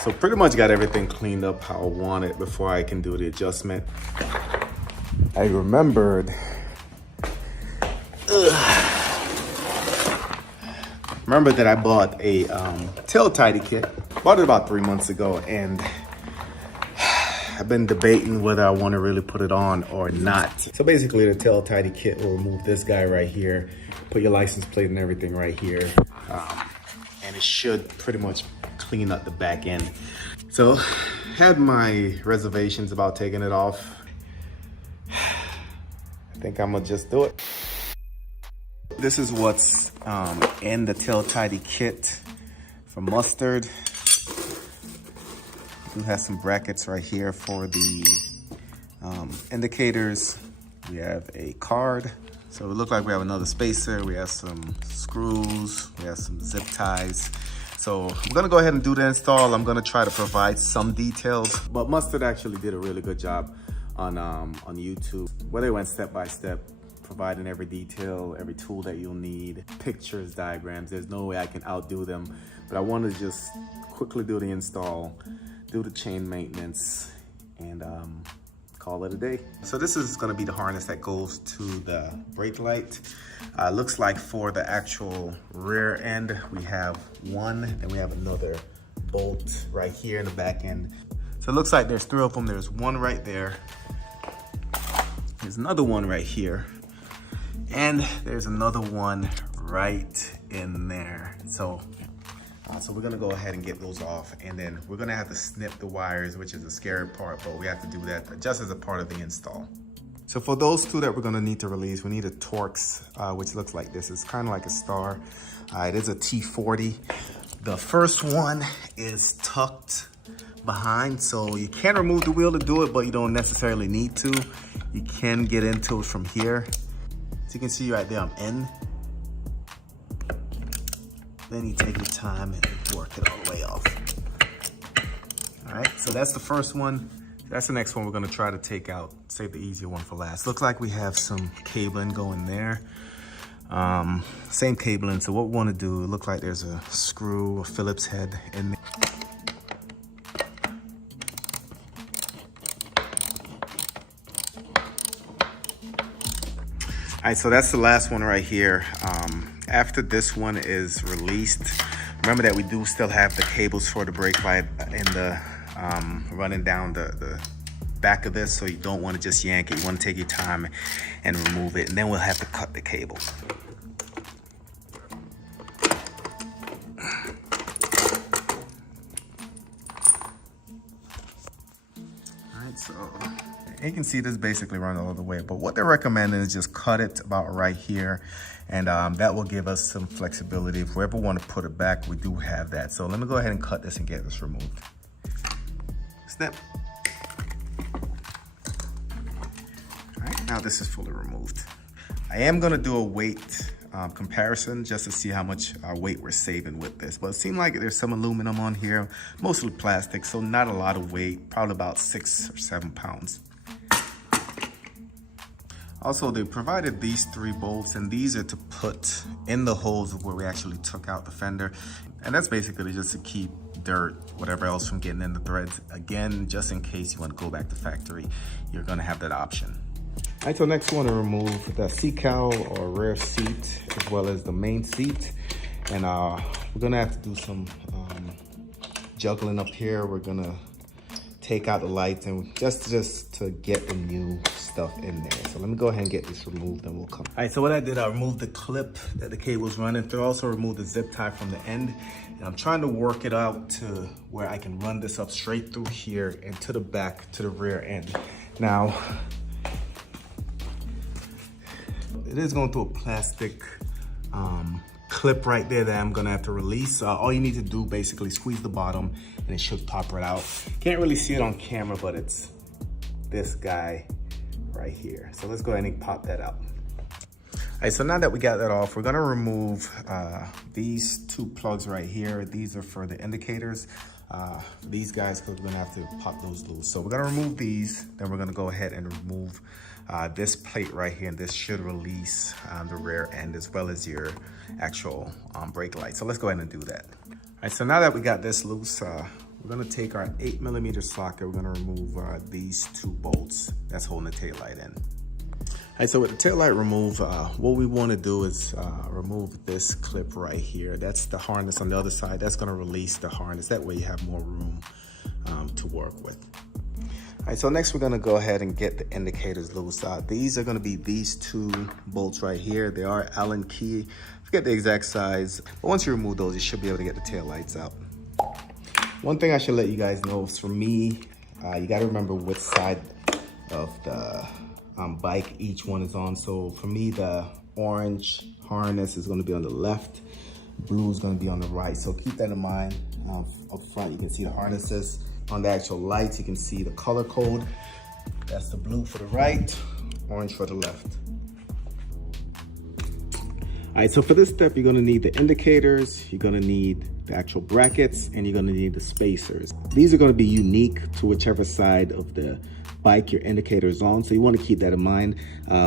So pretty much got everything cleaned up how I want it before I can do the adjustment. I remembered, that I bought a tail tidy kit. Bought it about 3 months ago, and I've been debating whether I want to really put it on or not. So basically the tail tidy kit will remove this guy right here, put your license plate and everything right here, and it should pretty much clean up the back end. So had my reservations about taking it off. I think I'm gonna just do it. This is what's in the tail tidy kit from Mustard. We have some brackets right here for the indicators. We have a card. So it looks like we have another spacer. We have some screws. We have some zip ties. So I'm gonna go ahead and do the install. I'm gonna try to provide some details, but Mustard actually did a really good job on YouTube, where they went step by step, providing every detail, every tool that you'll need, pictures, diagrams. There's no way I can outdo them, but I want to just quickly do the install, do the chain maintenance, and call it a day. So this is going to be the harness that goes to the brake light. Looks like for the actual rear end, we have one, and we have another bolt right here in the back end. So it looks like there's 3 of them. There's one right there. There's another one right here. And there's another one right in there. So we're gonna go ahead and get those off, and then we're gonna have to snip the wires, which is a scary part, but we have to do that just as a part of the install. So for those two that we're gonna need to release, we need a Torx, which looks like this. It's kind of like a star. It is a T40. The first one is tucked behind, so you can remove the wheel to do it, but you don't necessarily need to. You can get into it from here. So you can see right there, I'm in. Then you take your time and work it all the way off. All right, so that's the first one. That's the next one we're gonna try to take out, save the easier one for last. Looks like we have some cabling going there. Same cabling, so what we wanna do, it looks like there's a screw, a Phillips head in there. All right, so that's the last one right here. After this one is released, remember that we do still have the cables for the brake light in the running down the back of this, so you don't want to just yank it. You want to take your time and remove it, and then we'll have to cut the cables. All right, so you can see this basically runs all the way, but what they're recommending is just cut it about right here, and that will give us some flexibility. If we ever want to put it back, we do have that. So let me go ahead and cut this and get this removed. Snip. All right, now this is fully removed. I am gonna do a weight comparison just to see how much weight we're saving with this, but it seemed like there's some aluminum on here, mostly plastic, so not a lot of weight, probably about 6 or 7 pounds. Also, they provided these 3 bolts, and these are to put in the holes where we actually took out the fender. And that's basically just to keep dirt, whatever else, from getting in the threads. Again, just in case you want to go back to factory, you're gonna have that option. All right, so next we want to remove the seat cowl or rear seat, as well as the main seat. And we're gonna have to do some juggling up here. We're gonna take out the lights and just to get the new stuff in there. So let me go ahead and get this removed and we'll come. All right, so what I did, I removed the clip that the cable's running through. I also removed the zip tie from the end. And I'm trying to work it out to where I can run this up straight through here and to the back, to the rear end. Now, it is going through a plastic clip right there that I'm gonna have to release. All you need to do, basically squeeze the bottom and it should pop right out. Can't really see it on camera, but it's this guy right here. So let's go ahead and pop that out. All right, so now that we got that off, we're gonna remove these 2 plugs right here. These are for the indicators. These guys, because we're gonna have to pop those loose. So we're gonna remove these, then we're gonna go ahead and remove this plate right here, and this should release the rear end as well as your actual brake light. So let's go ahead and do that. All right, so now that we got this loose, we're we're gonna take our 8mm socket, we're gonna remove these 2 bolts that's holding the taillight in. All right, so with the taillight removed, what we wanna do is remove this clip right here. That's the harness on the other side. That's gonna release the harness. That way you have more room to work with. All right, so next we're gonna go ahead and get the indicators loose. These are gonna be these 2 bolts right here. They are Allen key. Forget the exact size, but once you remove those, you should be able to get the tail lights out. One thing I should let you guys know is for me, you gotta remember which side of the bike each one is on. So for me, the orange harness is gonna be on the left, blue is gonna be on the right. So keep that in mind. Up front, you can see the harnesses. On the actual lights, you can see the color code. That's the blue for the right, orange for the left. All right, so for this step, you're gonna need the indicators, you're gonna need the actual brackets, and you're gonna need the spacers. These are gonna be unique to whichever side of the bike your indicator is on, so you wanna keep that in mind.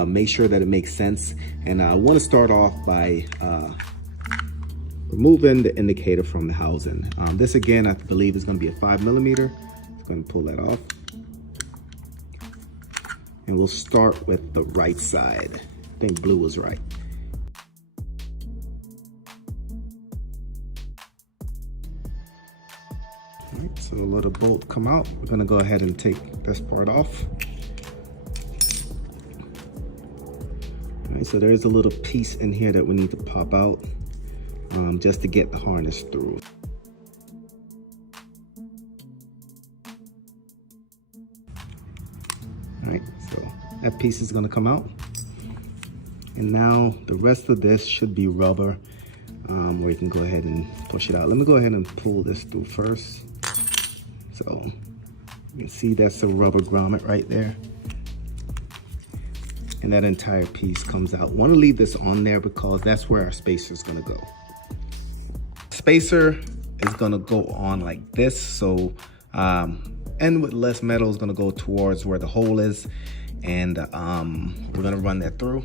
Make sure that it makes sense. And I wanna start off by removing the indicator from the housing. This again, I believe is gonna be a 5mm. Just gonna pull that off. And we'll start with the right side. I think blue was right. All right, so let a bolt come out. We're gonna go ahead and take this part off. All right, so there's a little piece in here that we need to pop out just to get the harness through. All right, so that piece is gonna come out. And now the rest of this should be rubber, where you can go ahead and push it out. Let me go ahead and pull this through first. So you can see that's a rubber grommet right there. And that entire piece comes out. Want to leave this on there because that's where our spacer is gonna go. Spacer is gonna go on like this. So, and with less metal is gonna go towards where the hole is. And we're gonna run that through.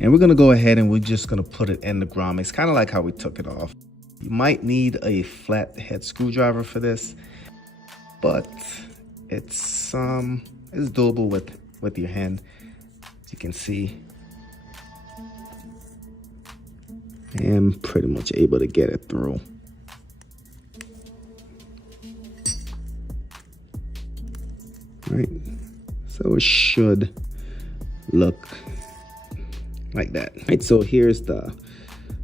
And we're gonna go ahead and we're just gonna put it in the grommet. It's kind of like how we took it off. You might need a flat head screwdriver for this, but it's doable with your hand. As you can see, I am pretty much able to get it through. All right, so it should look like that. All right, so here's the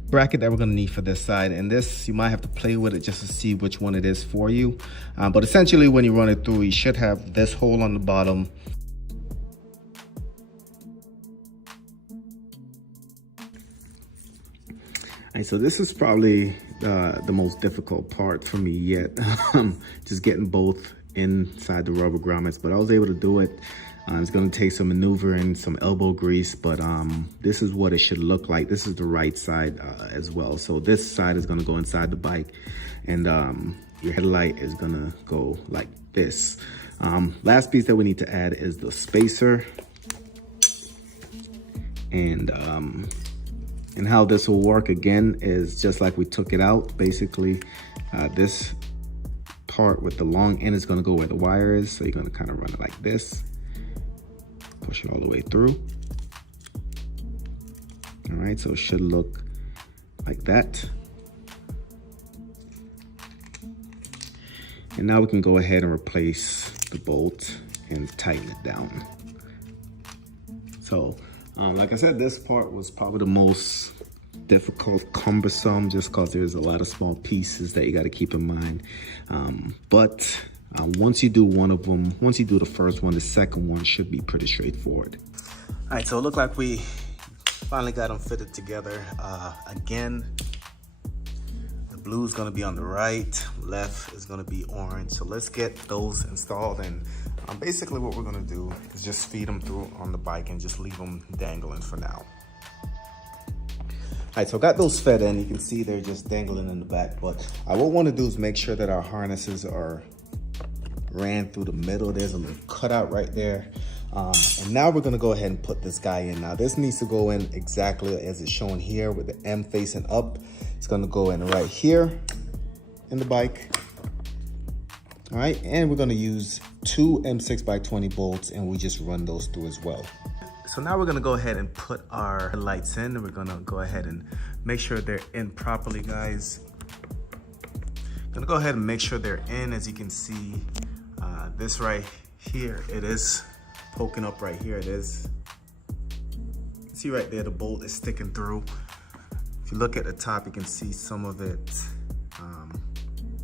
bracket that we're gonna need for this side, and this you might have to play with it just to see which one it is for you. But essentially when you run it through, you should have this hole on the bottom. All right, so this is probably the most difficult part for me yet. Just getting both inside the rubber grommets, but I was able to do it. It's gonna take some maneuvering, some elbow grease, but this is what it should look like. This is the right side as well. So this side is gonna go inside the bike, and your headlight is gonna go like this. Last piece that we need to add is the spacer. And how this will work again is just like we took it out. Basically, this part with the long end is gonna go where the wire is. So you're gonna kind of run it like this. Push it all the way through. All right, so it should look like that. And now we can go ahead and replace the bolt and tighten it down. So, like I said, this part was probably the most difficult, cumbersome, just because there's a lot of small pieces that you got to keep in mind. But once you do one of them, once you do the first one, the second one should be pretty straightforward. All right, so it looked like we finally got them fitted together. Again, the blue is gonna be on the right, left is gonna be orange. So let's get those installed, and basically what we're gonna do is just feed them through on the bike and just leave them dangling for now. All right, so got those fed in. You can see they're just dangling in the back, but what we wanna do is make sure that our harnesses are ran through the middle. There's a little cutout right there. And now we're gonna go ahead and put this guy in. Now this needs to go in exactly as it's shown here with the M facing up. It's gonna go in right here in the bike. All right, and we're gonna use 2 M6x20 bolts, and we just run those through as well. So now we're gonna go ahead and put our lights in. We're gonna go ahead and make sure they're in properly, guys. Gonna go ahead and make sure they're in. As you can see, this right here, it is poking up right here. It is. You can see right there, the bolt is sticking through. If you look at the top, you can see some of it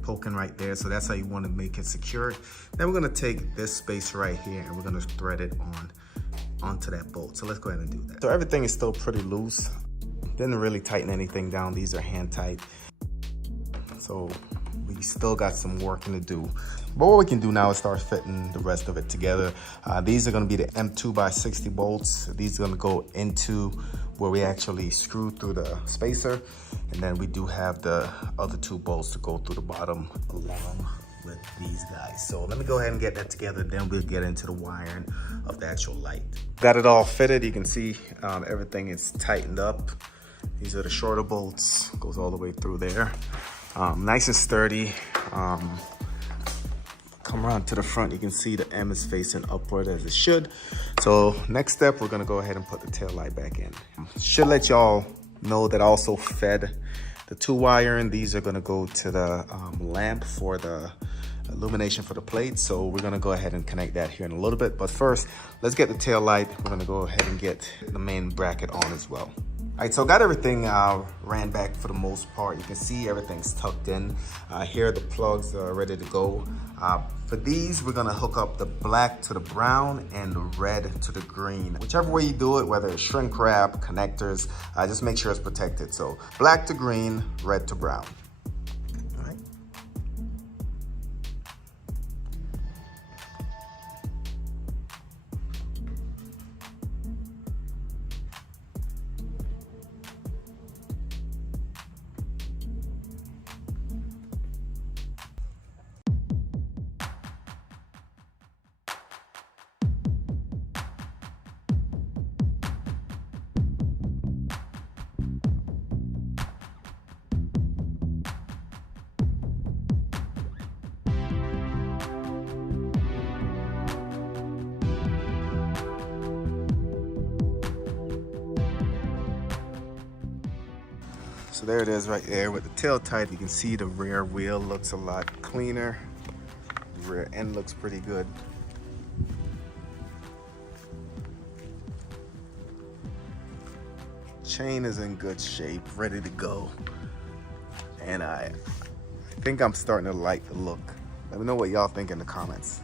poking right there. So that's how you want to make it secure. Then we're gonna take this space right here and we're gonna thread it onto that bolt. So let's go ahead and do that. So everything is still pretty loose. Didn't really tighten anything down. These are hand tight. So we still got some working to do. But what we can do now is start fitting the rest of it together. These are gonna be the M2x60 bolts. These are gonna go into where we actually screw through the spacer. And then we do have the other 2 bolts to go through the bottom along with these guys. So let me go ahead and get that together, then we'll get into the wiring of the actual light. Got it all fitted. You can see everything is tightened up. These are the shorter bolts, goes all the way through there. Nice and sturdy. Come around to the front, you can see the M is facing upward as it should. So next step, we're gonna go ahead and put the tail light back in. Should let y'all know that I also fed the 2 wiring. These are gonna go to the lamp for the illumination for the plate. So we're gonna go ahead and connect that here in a little bit. But first, let's get the tail light. We're gonna go ahead and get the main bracket on as well. All right, so got everything ran back for the most part. You can see everything's tucked in. Here the plugs are ready to go. For these, we're gonna hook up the black to the brown and the red to the green. Whichever way you do it, whether it's shrink wrap, connectors, just make sure it's protected. So black to green, red to brown. All right. So there it is right there with the tail tight. You can see the rear wheel looks a lot cleaner. The rear end looks pretty good. Chain is in good shape, ready to go. And I think I'm starting to like the look. Let me know what y'all think in the comments.